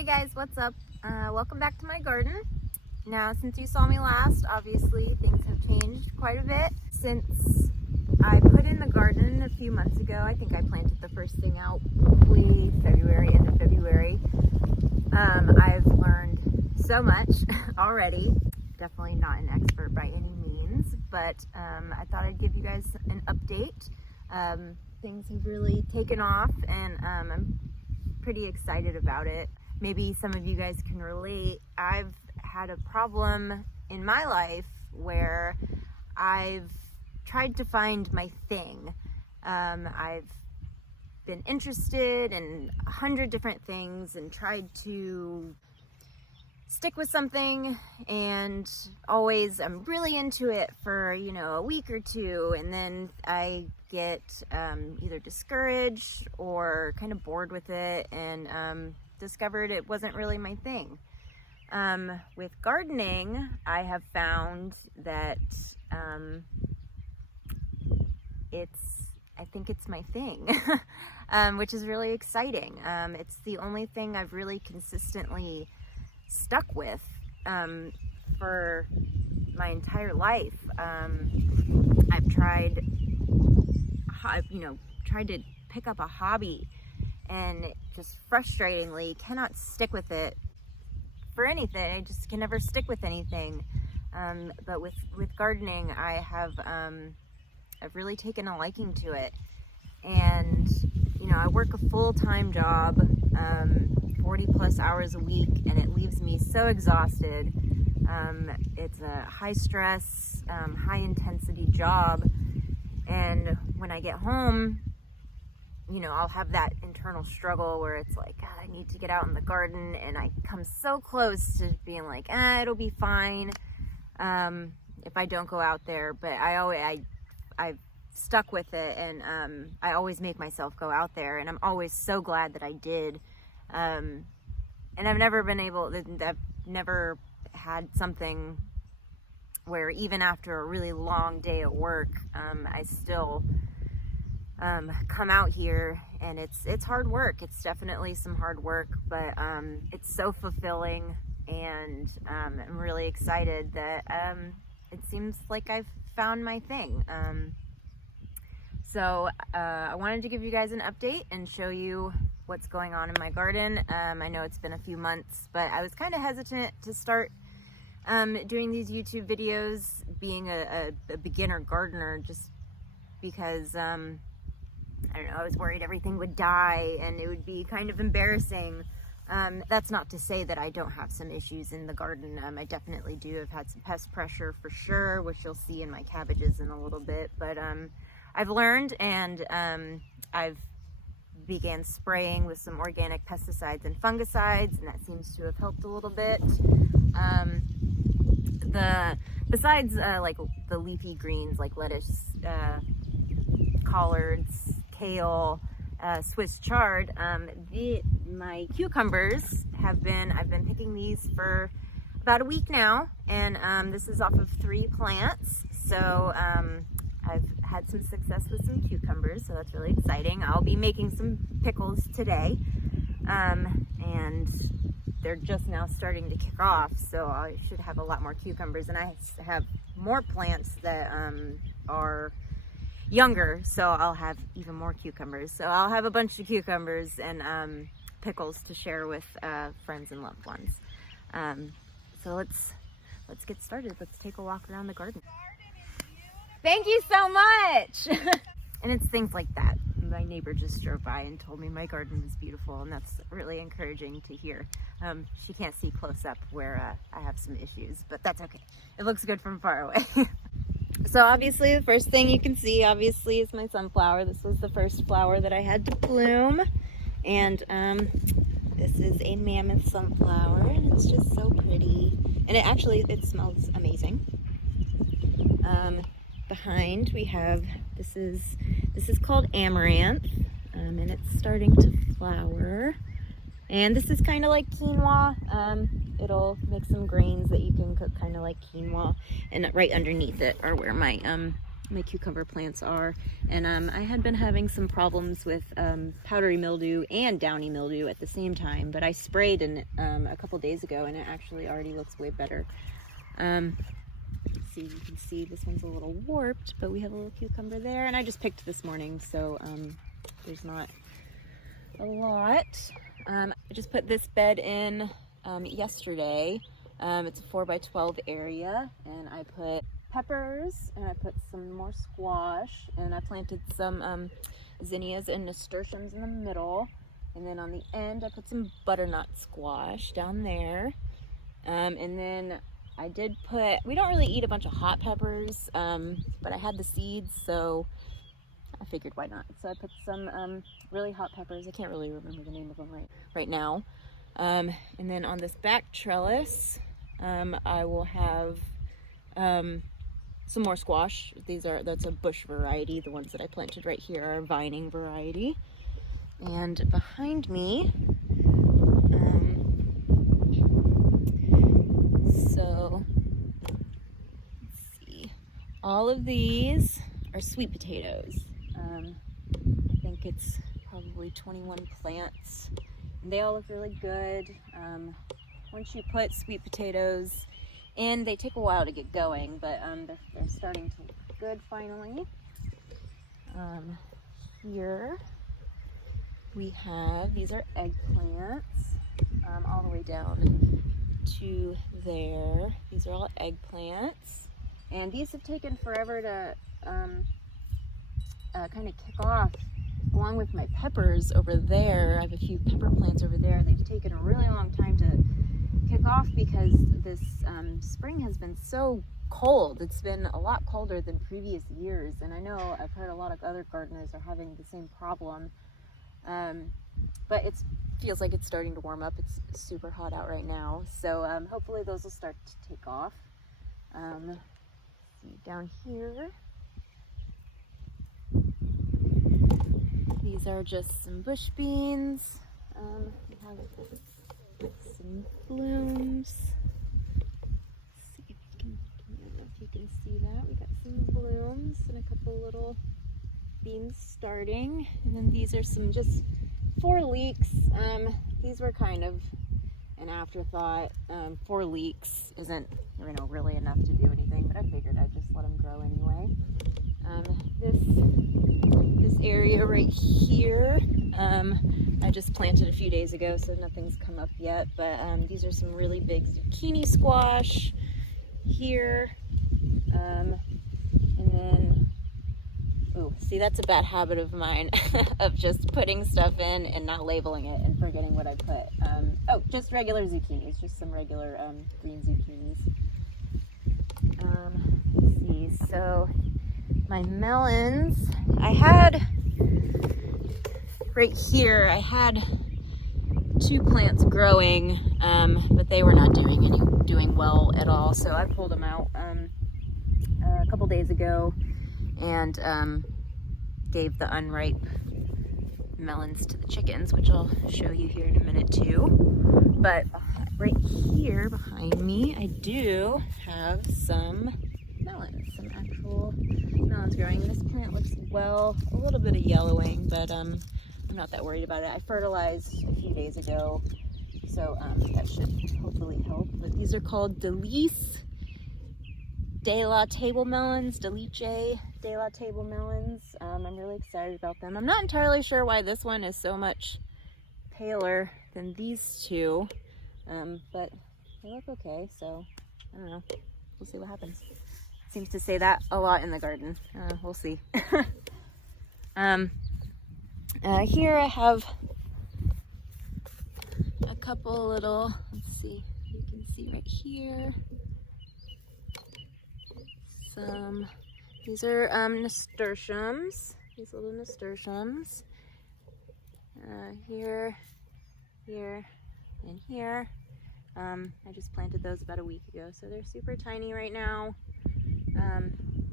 Hey guys, what's up? Welcome back to my garden. Now, since you saw me last, obviously things have changed quite a bit since I put in the garden a few months ago. I think I planted the first thing out probably February, end of February. I've learned so much already. Definitely not an expert by any means, but I thought I'd give you guys an update. Things have really taken off, and I'm pretty excited about it. Maybe some of you guys can relate. I've had a problem in my life where I've tried to find my thing. I've been interested in 100 different things and tried to stick with something, and always I'm really into it for a week or two, and then I get either discouraged or kind of bored with it, and discovered it wasn't really my thing. With gardening, I have found that I think it's my thing, which is really exciting. It's the only thing I've really consistently stuck with for my entire life. I've tried to pick up a hobby and just frustratingly cannot stick with it for anything. I just can never stick with anything. But with gardening, I've really taken a liking to it. And I work a full-time job, 40 plus hours a week, and it leaves me so exhausted. It's a high stress, high intensity job. And when I get home, I'll have that internal struggle where it's like, God, I need to get out in the garden, and I come so close to being like, it'll be fine if I don't go out there. But I've stuck with it, and I always make myself go out there, and I'm always so glad that I did. And I've never had something where even after a really long day at work, I still come out here, and it's hard work. It's definitely some hard work, but it's so fulfilling, and I'm really excited that it seems like I've found my thing. So I wanted to give you guys an update and show you what's going on in my garden. I know it's been a few months, but I was kind of hesitant to start doing these YouTube videos, being a beginner gardener, just because I don't know, I was worried everything would die and it would be kind of embarrassing. That's not to say that I don't have some issues in the garden. I definitely do. I've had some pest pressure for sure, which you'll see in my cabbages in a little bit, but I've learned, and I've began spraying with some organic pesticides and fungicides, and that seems to have helped a little bit. Besides like the leafy greens like lettuce, collards, kale, Swiss chard, my cucumbers I've been picking these for about a week now, and this is off of 3 plants, so I've had some success with some cucumbers, so that's really exciting. I'll be making some pickles today, and they're just now starting to kick off, so I should have a lot more cucumbers, and I have more plants that are younger, so I'll have even more cucumbers. So I'll have a bunch of cucumbers and pickles to share with friends and loved ones. So let's get started. Let's take a walk around the garden. Thank you so much. And it's things like that. My neighbor just drove by and told me my garden is beautiful, and that's really encouraging to hear. She can't see close up where I have some issues, but that's okay. It looks good from far away. So obviously the first thing you can see obviously is my sunflower. This was the first flower that I had to bloom, and this is a mammoth sunflower, and it's just so pretty, and it smells amazing. Behind we have, this is called amaranth, and it's starting to flower, and this is kind of like quinoa. It'll make some grains that you can cook kind of like quinoa, and right underneath it are where my my cucumber plants are. And I had been having some problems with powdery mildew and downy mildew at the same time, but I sprayed in a couple days ago and it actually already looks way better. See, you can see this one's a little warped, but we have a little cucumber there, and I just picked this morning, so there's not a lot. I just put this bed in yesterday. It's a 4x12 area, and I put peppers, and I put some more squash, and I planted some zinnias and nasturtiums in the middle, and then on the end I put some butternut squash down there, and then I did put, we don't really eat a bunch of hot peppers, but I had the seeds, so I figured why not. So I put some really hot peppers. I can't really remember the name of them right now. And then on this back trellis, I will have some more squash. That's a bush variety. The ones that I planted right here are vining variety. And behind me, so let's see, all of these are sweet potatoes. I think it's probably 21 plants. And they all look really good. Once you put sweet potatoes in, they take a while to get going, but they're starting to look good finally. Here we have, these are eggplants, all the way down to there. These are all eggplants, and these have taken forever to kind of kick off, along with my peppers over there. I have a few pepper plants over there. They've taken a really long time to kick off because this spring has been so cold. It's been a lot colder than previous years, and I know I've heard a lot of other gardeners are having the same problem, but it feels like it's starting to warm up. It's super hot out right now, so hopefully those will start to take off. See down here, these are just some bush beans. We have some blooms. Let's see if you can see that. We got some blooms and a couple little beans starting. And then these are some just 4 leeks. These were kind of an afterthought. 4 leeks isn't, really enough to do anything, but I figured I'd just let them grow anyway. This area right here, I just planted a few days ago, so nothing's come up yet, but these are some really big zucchini squash here. And then, oh, see, that's a bad habit of mine of just putting stuff in and not labeling it and forgetting what I put. Oh, just regular zucchinis, just some regular green zucchinis. Let's see, so my melons, I had right here, I had 2 plants growing, but they were not doing well at all, so I pulled them out a couple days ago and gave the unripe melons to the chickens, which I'll show you here in a minute too. But right here behind me, I do have some melons, some actual melons growing. This plant looks a little bit of yellowing, but I'm not that worried about it. I fertilized a few days ago, so that should hopefully help. But these are called Delice de la Table melons, Delice de la Table melons. I'm really excited about them. I'm not entirely sure why this one is so much paler than these two, but they look okay, so I don't know. We'll see what happens. Seems to say that a lot in the garden. We'll see. Here I have a couple little, let's see, you can see right here. These are nasturtiums, these little nasturtiums. Here, and here. I just planted those about a week ago, so they're super tiny right now.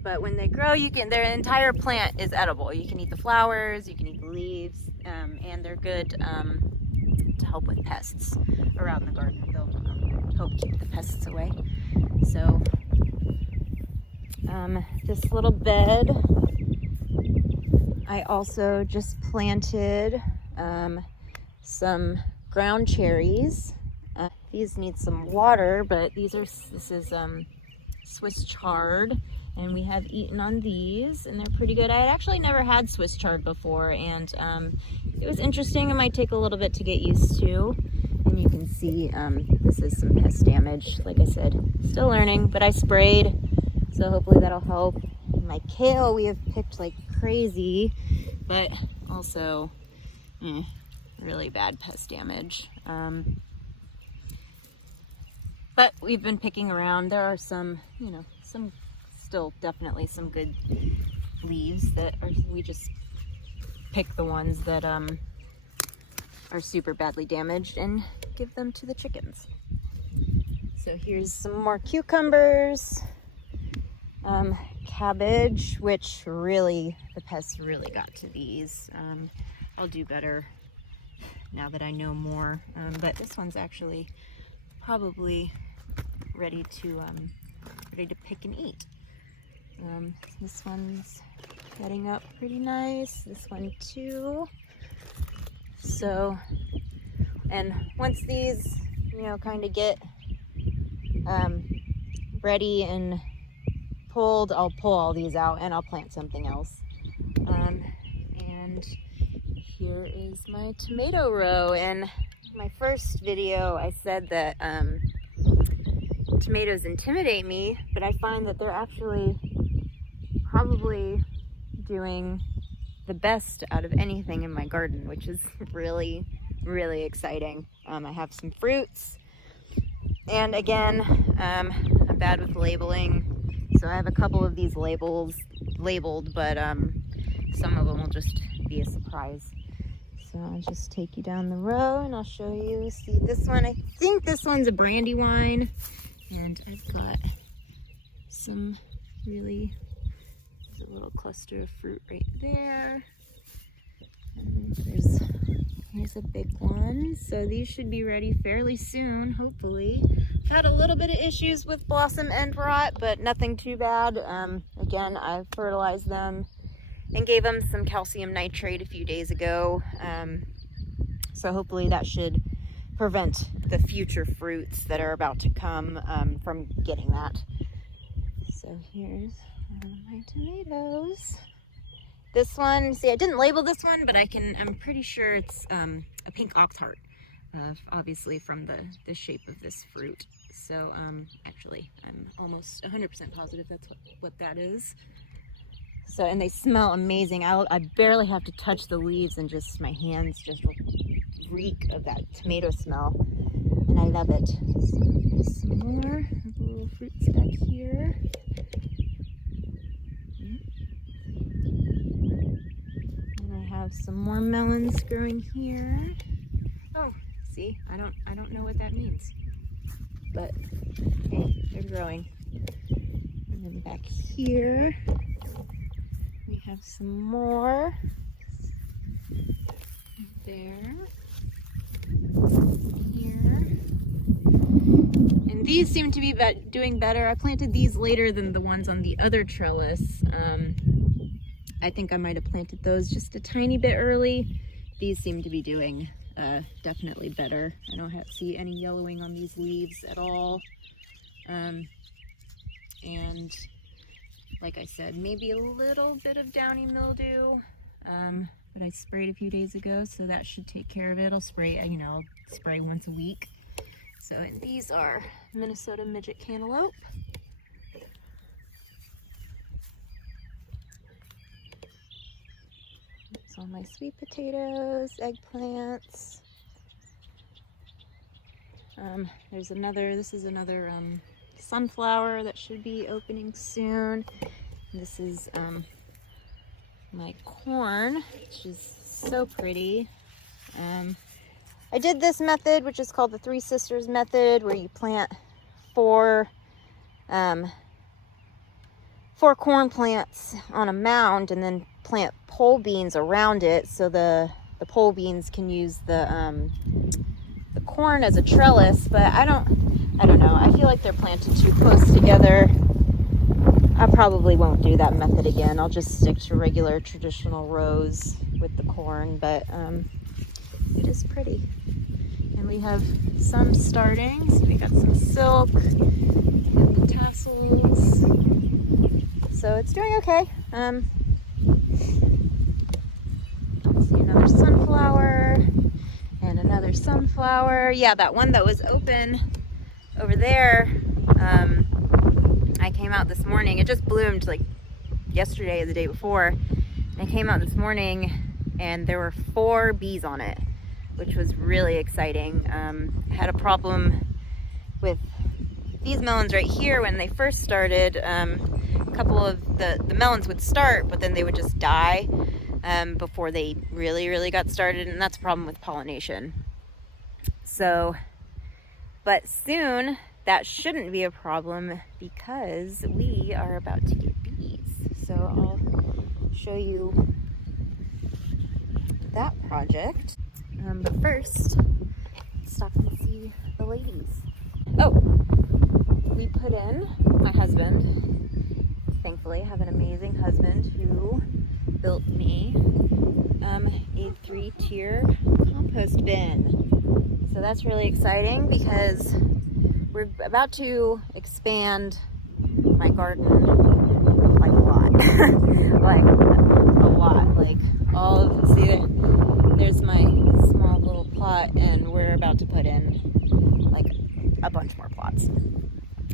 But when they grow, their entire plant is edible. You can eat the flowers, you can eat the leaves, and they're good to help with pests around the garden. They'll help keep the pests away. So This little bed, I also just planted some ground cherries. These need some water, but this is Swiss chard, and we have eaten on these, and they're pretty good. I had actually never had Swiss chard before, and it was interesting. It might take a little bit to get used to. And you can see this is some pest damage. Like I said, still learning, but I sprayed, so hopefully that'll help. My kale we have picked like crazy, but also really bad pest damage. But we've been picking around. There are some, still definitely some good leaves that are, we just pick the ones that are super badly damaged and give them to the chickens. So here's some more cucumbers, cabbage, which really, the pests really got to these. I'll do better now that I know more, but this one's actually probably ready to pick and eat. This one's getting up pretty nice. This one too. So, and once these, kind of get ready and pulled, I'll pull all these out and I'll plant something else. And here is my tomato row. And my first video, I said that tomatoes intimidate me, but I find that they're actually probably doing the best out of anything in my garden, which is really, really exciting. I have some fruits, and again, I'm bad with labeling, so I have a couple of these labeled, but some of them will just be a surprise. So I'll just take you down the row and I'll show you. See this one, I think this one's a Brandywine, and I've got some really, there's a little cluster of fruit right there. And here's a big one. So these should be ready fairly soon, hopefully. I've had a little bit of issues with blossom end rot, but nothing too bad. Again, I fertilized them and gave them some calcium nitrate a few days ago. So hopefully that should prevent the future fruits that are about to come from getting that. So here's one of my tomatoes. This one, see, I didn't label this one, but I'm pretty sure it's a pink ox heart, obviously from the shape of this fruit. So actually, I'm almost 100% positive that's what that is. So, and they smell amazing. I barely have to touch the leaves, and just my hands just reek of that tomato smell, and I love it. So there's some more little fruits back here. And I have some more melons growing here. Oh, see, I don't know what that means, but hey, they're growing. And then back here, we have some more there, here, and these seem to be doing better. I planted these later than the ones on the other trellis. I think I might have planted those just a tiny bit early. These seem to be doing definitely better. I don't see any yellowing on these leaves at all. And like I said, maybe a little bit of downy mildew, but I sprayed a few days ago, so that should take care of it. I'll spray, I'll spray once a week. So, and these are Minnesota midget cantaloupe. That's all my sweet potatoes, eggplants. This is another sunflower that should be opening soon. This is my corn, which is so pretty. I did this method, which is called the Three Sisters method, where you plant four corn plants on a mound and then plant pole beans around it, so the pole beans can use the corn as a trellis. But I don't know, I feel like they're planted too close together. I probably won't do that method again. I'll just stick to regular traditional rows with the corn, but it is pretty. And we have some starting, so we got some silk and the tassels. So it's doing okay. Let's see, another sunflower and another sunflower. Yeah, that one that was open over there, I came out this morning. It just bloomed like yesterday or the day before. And I came out this morning and there were 4 bees on it, which was really exciting. I had a problem with these melons right here when they first started. A couple of the melons would start, but then they would just die before they really got started, and that's a problem with pollination. So, but soon that shouldn't be a problem because we are about to get bees. So I'll show you that project. But first, let's stop and see the ladies. Oh, we put in, my husband, thankfully I have an amazing husband who built me a 3-tier compost bin. So that's really exciting because we're about to expand my garden like a lot. Like a lot. Like all of, see, there's my small little plot, and we're about to put in like a bunch more plots.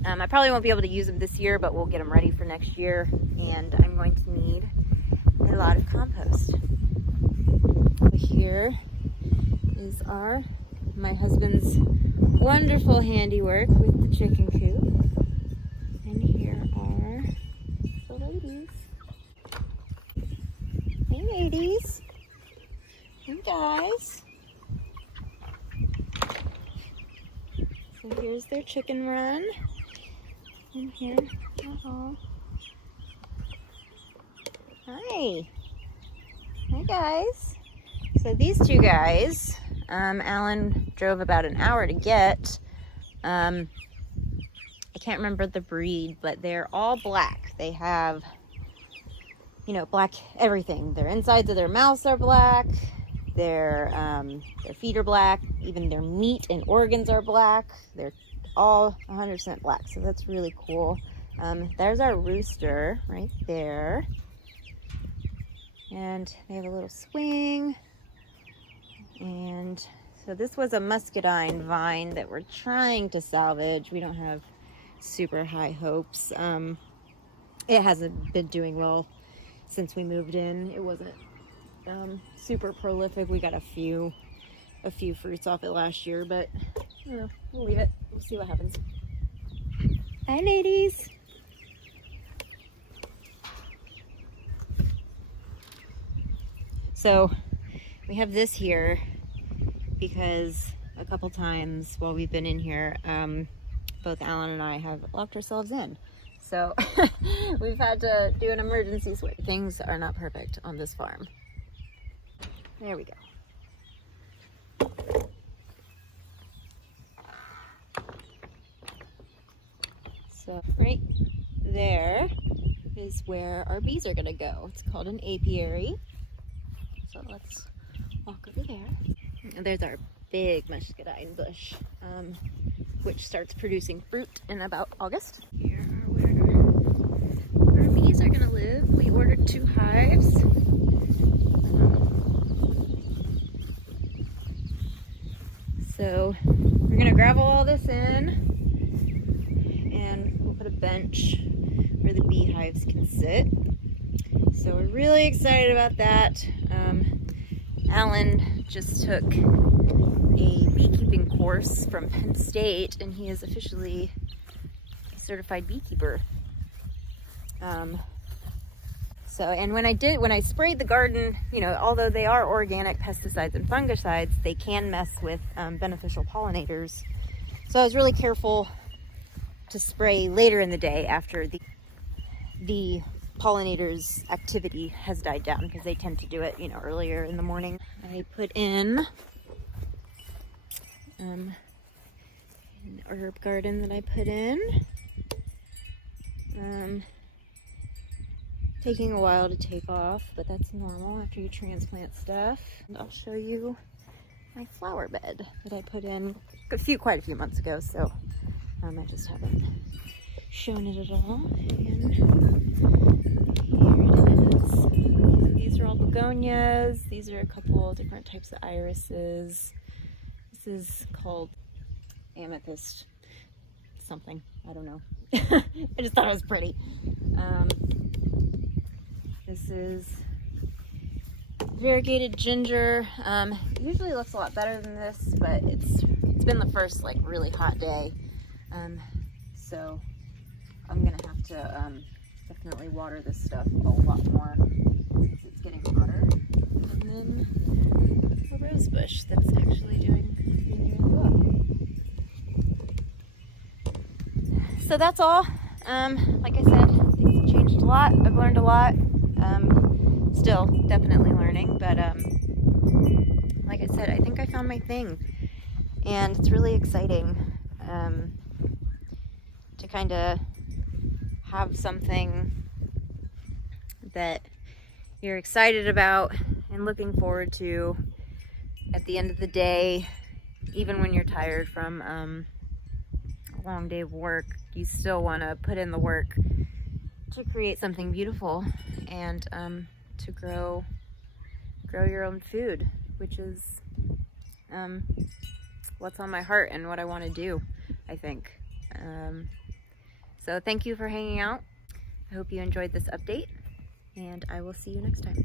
I probably won't be able to use them this year, but we'll get them ready for next year, and I'm going to need a lot of compost. Here is my husband's wonderful handiwork with the chicken coop, and here are the ladies. Hey ladies, hey guys. So here's their chicken run. And here, hi. Hi guys. So these 2 guys, Alan drove about an hour to get. I can't remember the breed, but they're all black. They have, black everything. Their insides of their mouths are black. Their feet are black. Even their meat and organs are black. They're all 100% black, so that's really cool. There's our rooster right there. And they have a little swing. And so this was a muscadine vine that we're trying to salvage. We don't have super high hopes. It hasn't been doing well since we moved in. It wasn't super prolific. We got a few fruits off it last year, but we'll leave it. We'll see what happens. Hi ladies. So we have this here because a couple times while we've been in here, both Alan and I have locked ourselves in. So we've had to do an emergency switch. Things are not perfect on this farm. There we go. So right there is where our bees are gonna go. It's called an apiary. So let's walk over there. And there's our big muscadine bush, which starts producing fruit in about August. Here are where our bees are gonna live. We ordered 2 hives. So we're gonna gravel all this in, and we'll put a bench where the beehives can sit. So we're really excited about that. Alan just took a beekeeping course from Penn State, and he is officially a certified beekeeper. And when I sprayed the garden, although they are organic pesticides and fungicides, they can mess with beneficial pollinators. So I was really careful to spray later in the day after the pollinators' activity has died down, because they tend to do it, earlier in the morning. I put in an herb garden that I put in. taking a while to take off, but that's normal after you transplant stuff. And I'll show you my flower bed that I put in quite a few months ago, so I just haven't shown it at all. And here it is. These are all begonias. These are a couple different types of irises. This is called amethyst something. I don't know. I just thought it was pretty. This is variegated ginger. Usually looks a lot better than this, but it's been the first like really hot day, so I'm gonna have to definitely water this stuff a lot more since it's getting hotter. And then a rose bush that's actually doing really well. So that's all. Like I said, things have changed a lot. I've learned a lot. Still definitely learning, but like I said, I think I found my thing, and it's really exciting to kind of have something that you're excited about and looking forward to at the end of the day. Even when you're tired from a long day of work, you still want to put in the work to create something beautiful and to grow your own food, which is what's on my heart and what I want to do, I think. So thank you for hanging out. I hope you enjoyed this update, and I will see you next time.